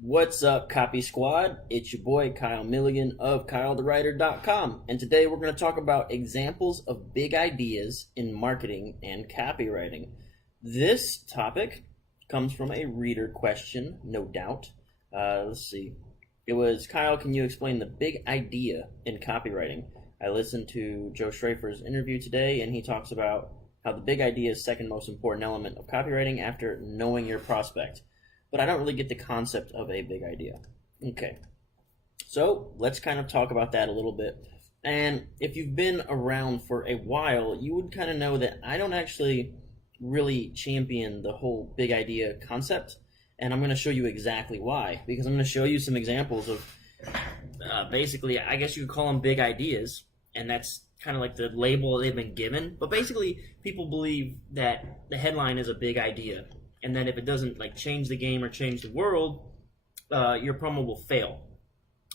What's up, Copy Squad? It's your boy Kyle Milligan of KyleTheWriter.com, and today we're going to talk about examples of big ideas in marketing and copywriting. This topic comes from a reader question, no doubt. Let's see. It was, Kyle, can you explain the big idea in copywriting? I listened to Joe Schrafer's interview today, and he talks about how the big idea is the second most important element of copywriting after knowing your prospect. But I don't really get the concept of a big idea. Okay, so let's kind of talk about that a little bit. And if you've been around for a while, you would kind of know that I don't actually really champion the whole big idea concept. And I'm going to show you exactly why. Because I'm going to show you some examples of basically, I guess you could call them big ideas. And that's kind of like the label they've been given. But basically, people believe that the headline is a big idea. And then if it doesn't like change the game or change the world, your promo will fail.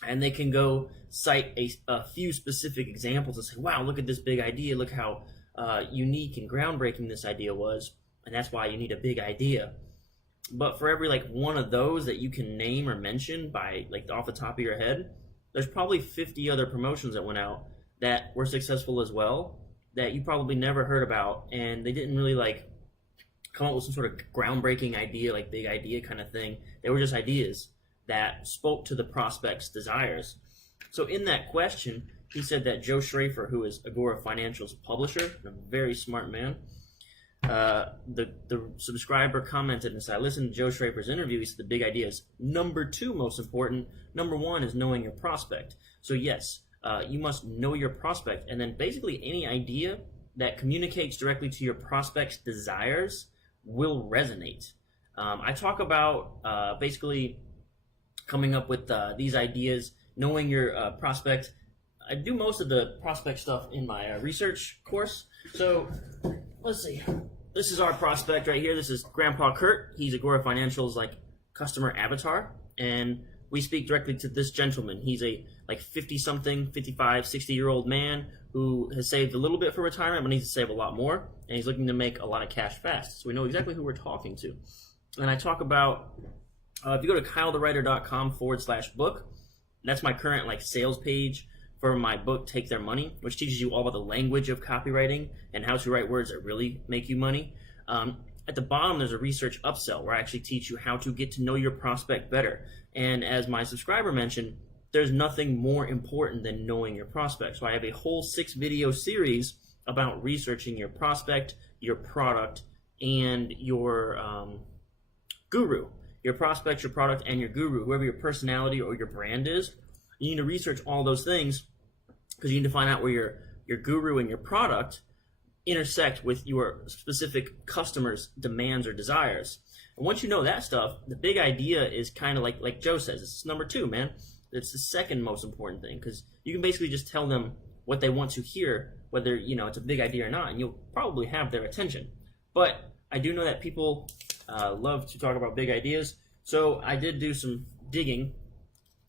And they can go cite a few specific examples and say, wow, look at this big idea. Look how unique and groundbreaking this idea was. And that's why you need a big idea. But for every like one of those that you can name or mention by like off the top of your head, there's probably 50 other promotions that went out that were successful as well that you probably never heard about. And they didn't really like come up with some sort of groundbreaking idea, like big idea kind of thing. They were just ideas that spoke to the prospect's desires. So in that question, he said that Joe Schrafer, who is Agora Financial's publisher, a very smart man, the subscriber commented and said, I listened to Joe Schrafer's interview. He said the big idea is number 2 most important. Number 1 is knowing your prospect. So yes, you must know your prospect. And then basically any idea that communicates directly to your prospect's desires will resonate. I talk about basically coming up with these ideas, knowing your prospect. I do most of the prospect stuff in my research course. So let's see. This is our prospect right here. This is Grandpa Kurt. He's Agora Financial's like customer avatar, and we speak directly to this gentleman. He's a like 50-something, 55, 60-year-old man who has saved a little bit for retirement, but needs to save a lot more, and he's looking to make a lot of cash fast. So we know exactly who we're talking to. And I talk about, if you go to KyleTheWriter.com/book, that's my current like sales page for my book, Take Their Money, which teaches you all about the language of copywriting and how to write words that really make you money. At the bottom, there's a research upsell where I actually teach you how to get to know your prospect better. And as my subscriber mentioned, there's nothing more important than knowing your prospect. So I have a whole 6-video series about researching your prospect, your product, and your guru. Your prospect, your product, and your guru, whoever your personality or your brand is. You need to research all those things because you need to find out where your guru and your product intersect with your specific customer's demands or desires. And once you know that stuff, the big idea is kind of like Joe says, it's number 2, man. It's the second most important thing because you can basically just tell them what they want to hear, whether it's a big idea or not, and you'll probably have their attention. But I do know that people love to talk about big ideas, so I did do some digging.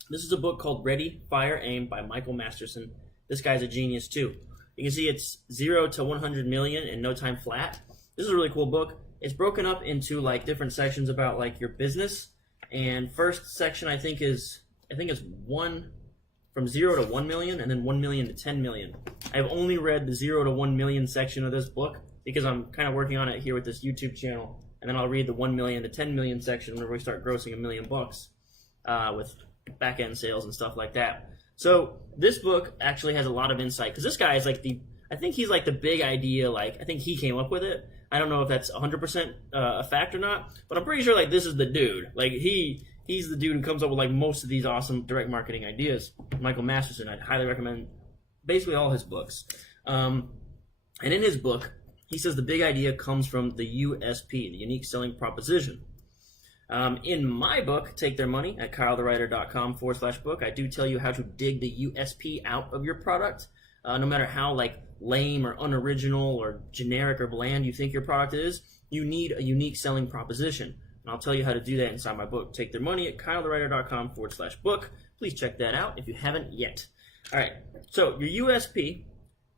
This is a book called Ready, Fire, Aim by Michael Masterson. This guy's a genius too. You can see it's 0 to 100 million in no time flat. This is a really cool book. It's broken up into like different sections about like your business, and first section I think it's 1 from 0 to 1 million and then 1 million to 10 million. I've only read the 0 to 1 million section of this book because I'm kind of working on it here with this YouTube channel, and then I'll read the 1 million to 10 million section whenever we start grossing $1 million with back-end sales and stuff like that. So this book actually has a lot of insight because this guy is like I think he's like the big idea, like I think he came up with it. I don't know if that's 100% a fact or not, but I'm pretty sure like this is the dude. Like he's the dude who comes up with like most of these awesome direct marketing ideas. Michael Masterson, I'd highly recommend basically all his books. And in his book, he says the big idea comes from the USP, the unique selling proposition. In my book, Take Their Money at KyleTheWriter.com/book, I do tell you how to dig the USP out of your product. No matter how like lame or unoriginal or generic or bland you think your product is, you need a unique selling proposition. And I'll tell you how to do that inside my book, Take Their Money at KyleTheWriter.com/book. Please check that out if you haven't yet. All right, so your USP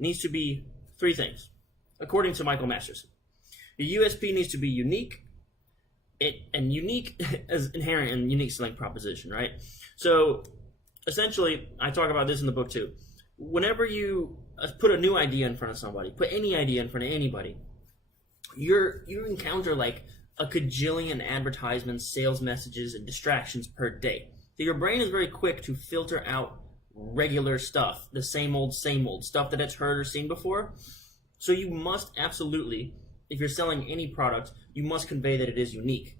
needs to be 3 things, according to Michael Masterson. Your USP needs to be unique, and unique as inherent in unique selling proposition, right? So essentially, I talk about this in the book too. Whenever you put a new idea in front of somebody, put any idea in front of anybody, you encounter like a cajillion advertisements, sales messages, and distractions per day. So your brain is very quick to filter out regular stuff, the same old stuff that it's heard or seen before. So you must absolutely, if you're selling any product, you must convey that it is unique.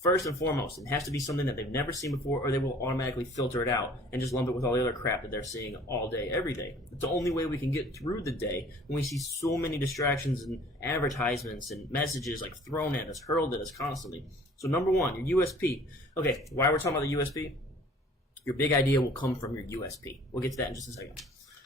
First and foremost, it has to be something that they've never seen before, or they will automatically filter it out and just lump it with all the other crap that they're seeing all day, every day. It's the only way we can get through the day when we see so many distractions and advertisements and messages like thrown at us, hurled at us constantly. So number one, your USP. Okay, why we're talking about the USP? Your big idea will come from your USP. We'll get to that in just a second.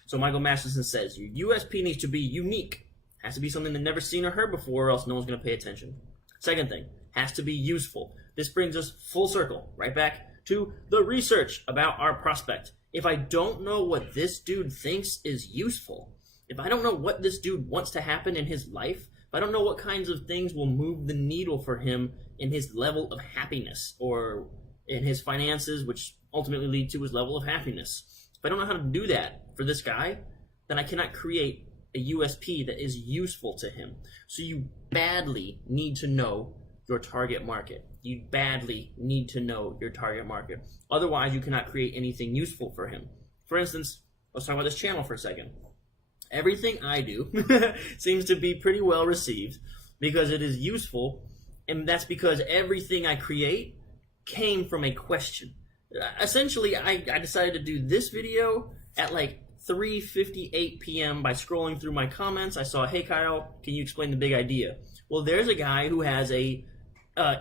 So Michael Masterson says, your USP needs to be unique. Has to be something they've never seen or heard before, or else no one's going to pay attention. Second thing, has to be useful. This brings us full circle, right back to the research about our prospect. If I don't know what this dude thinks is useful, if I don't know what this dude wants to happen in his life, if I don't know what kinds of things will move the needle for him in his level of happiness or in his finances, which ultimately lead to his level of happiness, if I don't know how to do that for this guy, then I cannot create a USP that is useful to him. So you badly need to know your target market. You badly need to know your target market. Otherwise, you cannot create anything useful for him. For instance, let's talk about this channel for a second. Everything I do seems to be pretty well received because it is useful, and that's because everything I create came from a question. Essentially, I decided to do this video at like 3:58 p.m. by scrolling through my comments. I saw, hey Kyle, can you explain the big idea? Well, there's a guy who has a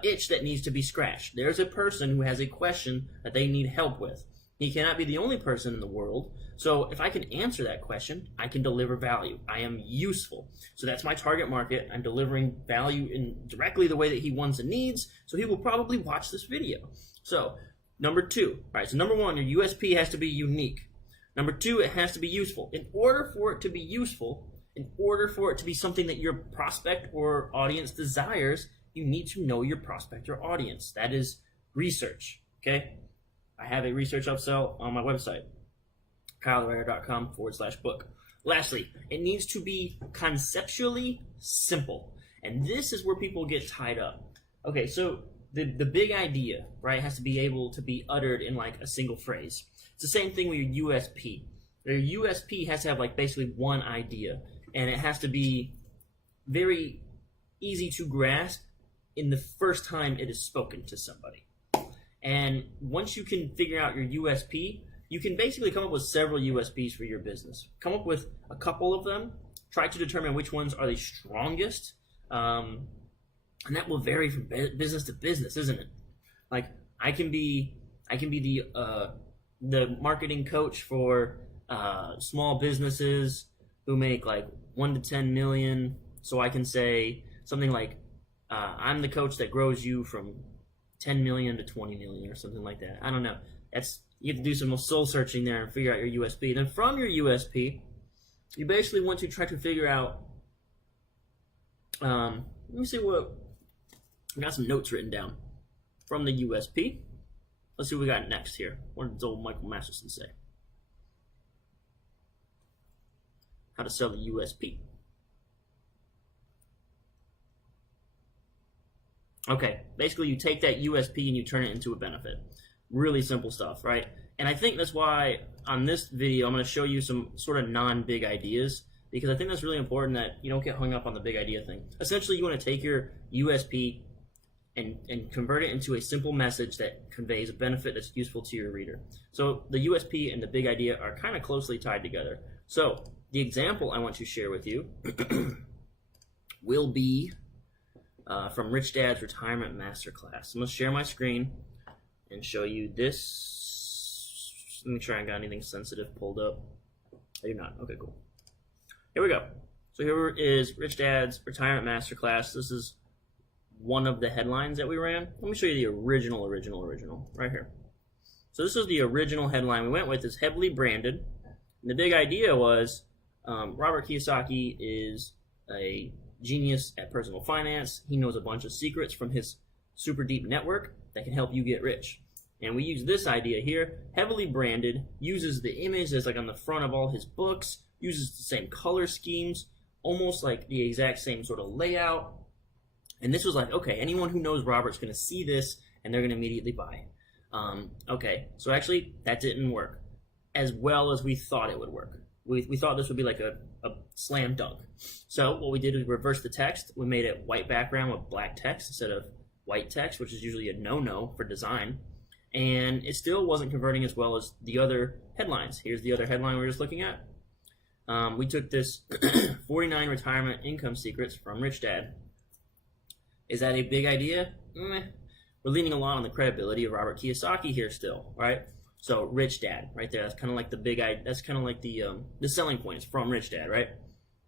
itch that needs to be scratched. There's a person who has a question that they need help with. He cannot be the only person in the world. So if I can answer that question, I can deliver value. I am useful. So that's my target market. I'm delivering value in directly the way that he wants and needs. So he will probably watch this video. So number two, all right, so number one, your USP has to be unique. Number two, it has to be useful. In order for it to be useful, in order for it to be something that your prospect or audience desires, you need to know your prospect or audience. That is research, okay? I have a research upsell on my website, kylewriter.com/book. Lastly, it needs to be conceptually simple. And this is where people get tied up. Okay, so the big idea, right, has to be able to be uttered in like a single phrase. It's the same thing with your USP. Your USP has to have like basically one idea, and it has to be very easy to grasp in the first time it is spoken to somebody. And once you can figure out your USP, you can basically come up with several USPs for your business. Come up with a couple of them, try to determine which ones are the strongest, and that will vary from business to business, isn't it? Like I can be the marketing coach for small businesses who make like 1 to 10 million. So I can say something like, I'm the coach that grows you from 10 million to 20 million or something like that. I don't know. You have to do some soul searching there and figure out your USP. Then from your USP, you basically want to try to figure out, let me see what, I got some notes written down from the USP. Let's see what we got next here. What does old Michael Masterson say? How to sell the USP. Okay, basically you take that USP and you turn it into a benefit. Really simple stuff, right? And I think that's why on this video I'm going to show you some sort of non-big ideas, because I think that's really important that you don't get hung up on the big idea thing. Essentially, you want to take your USP and convert it into a simple message that conveys a benefit that's useful to your reader. So the USP and the big idea are kind of closely tied together. So the example I want to share with you will be from Rich Dad's Retirement Masterclass. I'm going to share my screen and show you this. Let me make sure I got anything sensitive pulled up. I do not. Okay, cool. Here we go. So here is Rich Dad's Retirement Masterclass. This is one of the headlines that we ran. Let me show you the original right here. So this is the original headline we went with. It's heavily branded. And the big idea was Robert Kiyosaki is a genius at personal finance. He knows a bunch of secrets from his super deep network that can help you get rich. And we use this idea here, heavily branded, uses the image that's like on the front of all his books, uses the same color schemes, almost like the exact same sort of layout. And this was like, okay, anyone who knows Robert's going to see this and they're going to immediately buy it. Okay, so actually that didn't work as well as we thought it would work. We thought this would be like a slam dunk. So what we did is reverse the text. We made it white background with black text instead of white text, which is usually a no-no for design. And it still wasn't converting as well as the other headlines. Here's the other headline we were just looking at. We took this 49 retirement income secrets from Rich Dad. Is that a big idea? We're leaning a lot on the credibility of Robert Kiyosaki here still, right? So Rich Dad, right there. That's kind of like the big idea. That's kind of like the selling point is from Rich Dad, right?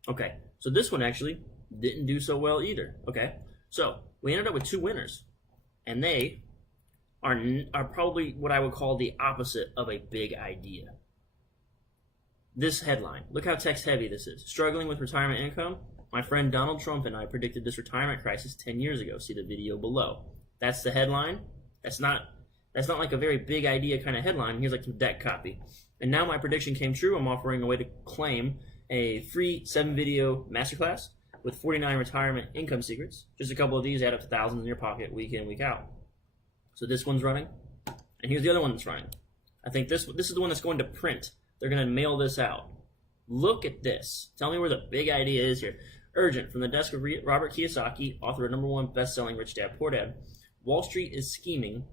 Okay, so this one actually didn't do so well either. Okay, so we ended up with two winners, and they are probably what I would call the opposite of a big idea. This headline, look how text heavy this is. Struggling with retirement income? My friend Donald Trump and I predicted this retirement crisis 10 years ago. See the video below. That's the headline. That's not like a very big idea kind of headline. Here's like some deck copy. And now my prediction came true. I'm offering a way to claim a free 7-video masterclass with 49 retirement income secrets. Just a couple of these add up to thousands in your pocket week in, week out. So this one's running, and here's the other one that's running. I think this is the one that's going to print. They're going to mail this out. Look at this. Tell me where the big idea is here. Urgent, from the desk of Robert Kiyosaki, author of #1 best-selling Rich Dad Poor Dad. Wall Street is scheming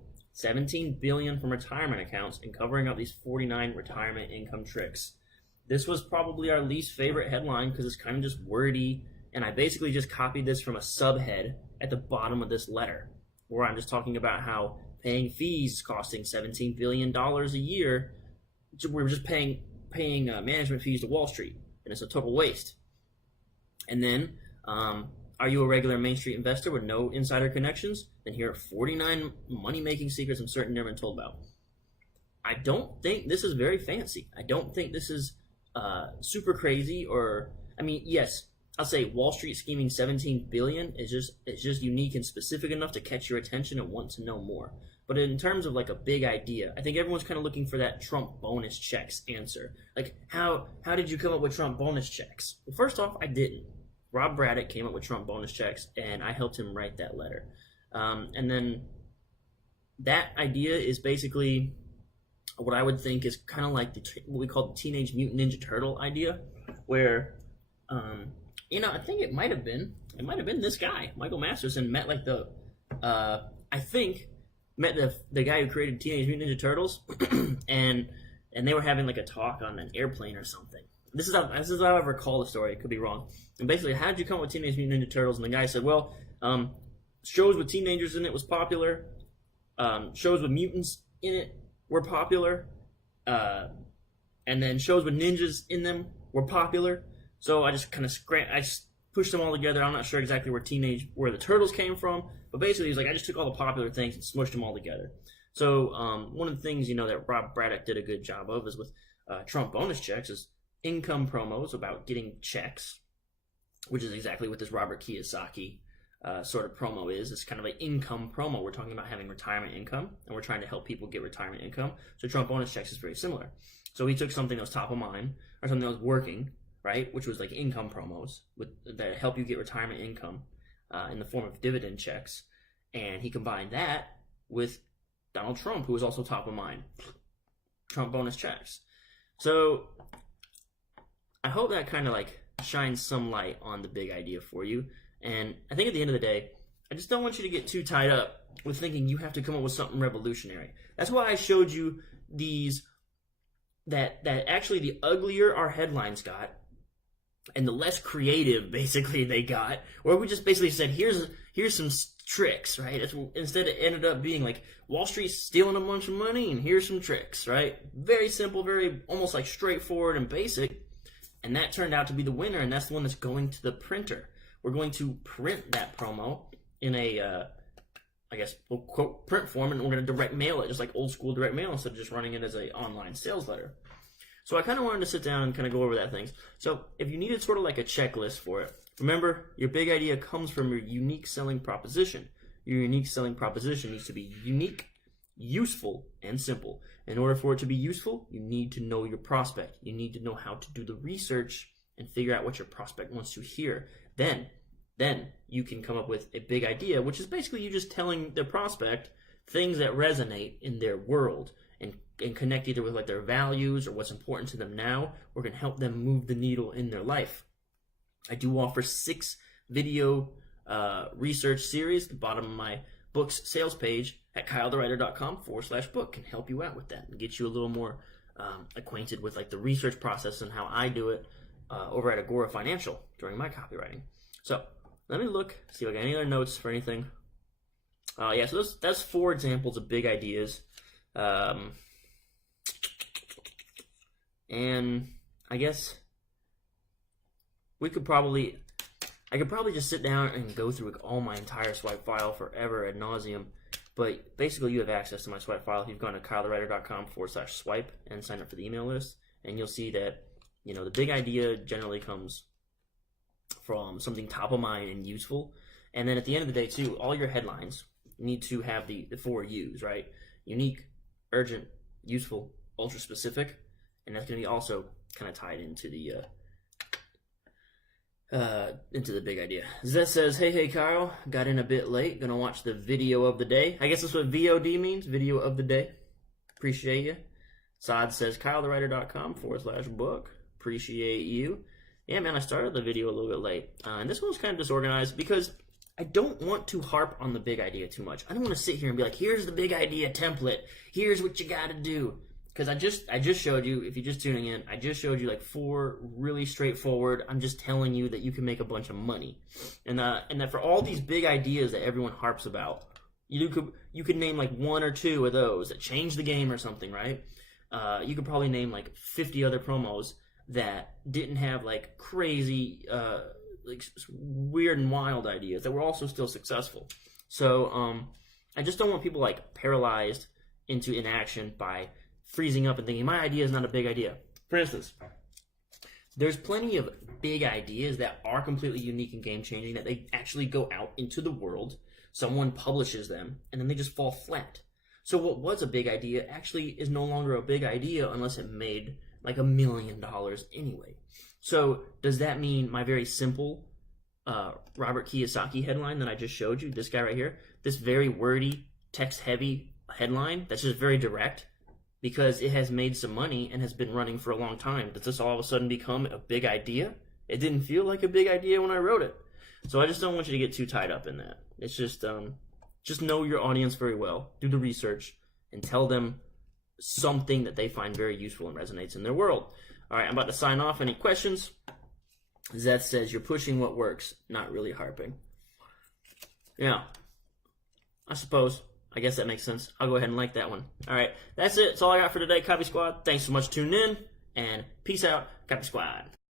$17 billion from retirement accounts and covering up these 49 retirement income tricks. This was probably our least favorite headline because it's kind of just wordy, and I basically just copied this from a subhead at the bottom of this letter, where I'm just talking about how paying fees costing $17 billion a year, we're just paying management fees to Wall Street, and it's a total waste. And then, are you a regular Main Street investor with no insider connections? Then here are 49 money-making secrets I'm certain never been told about. I don't think this is very fancy. I don't think this is super crazy, or, I mean, yes, I'll say Wall Street scheming $17 billion is just unique and specific enough to catch your attention and want to know more. But in terms of like a big idea, I think everyone's kind of looking for that Trump bonus checks answer. Like, how did you come up with Trump bonus checks? Well, first off, I didn't. Rob Braddock came up with Trump bonus checks, and I helped him write that letter. And then that idea is basically what I would think is kind of like what we call the Teenage Mutant Ninja Turtle idea, where I think it might have been this guy, Michael Masterson, met like the guy who created Teenage Mutant Ninja Turtles, and they were having like a talk on an airplane or something. This is how I recall the story. It could be wrong. And basically, how did you come up with Teenage Mutant Ninja Turtles? And the guy said, well, shows with teenagers in it was popular. Shows with mutants in it were popular. And then shows with ninjas in them were popular. So I just kind of pushed them all together. I'm not sure exactly where the turtles came from, but basically he's like, I just took all the popular things and smushed them all together. So one of the things that Rob Braddock did a good job of is with Trump bonus checks is income promos about getting checks, which is exactly what this Robert Kiyosaki sort of promo is. It's kind of an income promo. We're talking about having retirement income, and we're trying to help people get retirement income. So Trump bonus checks is very similar. So he took something that was top of mind, or something that was working, right, which was like income promos that help you get retirement income in the form of dividend checks, and he combined that with Donald Trump, who was also top of mind. Trump bonus checks. So I hope that kind of like shines some light on the big idea for you. And I think at the end of the day, I just don't want you to get too tied up with thinking you have to come up with something revolutionary. That's why I showed you these, that actually the uglier our headlines got and the less creative basically they got, where we just basically said, here's some tricks, right? Instead it ended up being like Wall Street's stealing a bunch of money and here's some tricks, right? Very simple, very almost like straightforward and basic. And that turned out to be the winner, and that's the one that's going to the printer. We're going to print that promo in a, we'll quote print form, and we're going to direct mail it, just like old school direct mail, instead of just running it as an online sales letter. So I kind of wanted to sit down and kind of go over that things. So if you needed sort of like a checklist for it, remember, your big idea comes from your unique selling proposition. Your unique selling proposition needs to be unique, useful, and simple. In order for it to be useful, you need to know your prospect. You need to know how to do the research and figure out what your prospect wants to hear. Then you can come up with a big idea, which is basically you just telling the prospect things that resonate in their world and connect either with like their values or what's important to them now, or can help them move the needle in their life. I do offer 6 video research series at the bottom of my book's sales page at kylethewriter.com/book can help you out with that and get you a little more acquainted with like the research process and how I do it over at Agora Financial during my copywriting. So let me look, see if I got any other notes for anything. Yeah, so that's 4 examples of big ideas. And I guess I could probably just sit down and go through all my entire swipe file forever ad nauseum. But basically, you have access to my swipe file if you've gone to kylethewriter.com/swipe and sign up for the email list. And you'll see that, you know, the big idea generally comes from something top of mind and useful. And then at the end of the day, too, all your headlines need to have the 4 U's, right? Unique, urgent, useful, ultra specific. And that's going to be also kind of tied into the big idea. Zeth says, hey Kyle, got in a bit late, gonna watch the video of the day. I guess that's what VOD means, video of the day. Appreciate you. Saad says, kylethewriter.com/book. Appreciate you. Yeah, man, I started the video a little bit late. And this one was kind of disorganized because I don't want to harp on the big idea too much. I don't want to sit here and be like, here's the big idea template. Here's what you gotta do. Because I just showed you, if you're just tuning in, I just showed you like 4 really straightforward. I'm just telling you that you can make a bunch of money, and that for all these big ideas that everyone harps about, you could name like 1 or 2 of those that change the game or something, right? You could probably name like 50 other promos that didn't have like crazy, like weird and wild ideas that were also still successful. So I just don't want people like paralyzed into inaction by freezing up and thinking, my idea is not a big idea. For instance, there's plenty of big ideas that are completely unique and game-changing that they actually go out into the world, someone publishes them, and then they just fall flat. So what was a big idea actually is no longer a big idea unless it made like $1 million anyway. So does that mean my very simple Robert Kiyosaki headline that I just showed you, this guy right here, this very wordy, text-heavy headline that's just very direct, because it has made some money and has been running for a long time, does this all of a sudden become a big idea? It didn't feel like a big idea when I wrote it. So I just don't want you to get too tied up in that. It's just know your audience very well, do the research, and tell them something that they find very useful and resonates in their world. All right, I'm about to sign off. Any questions? Zeth says, you're pushing what works, not really harping. Yeah, I suppose. I guess that makes sense. I'll go ahead and like that one. All right, that's it. That's all I got for today, Copy Squad. Thanks so much for tuning in, and peace out, Copy Squad.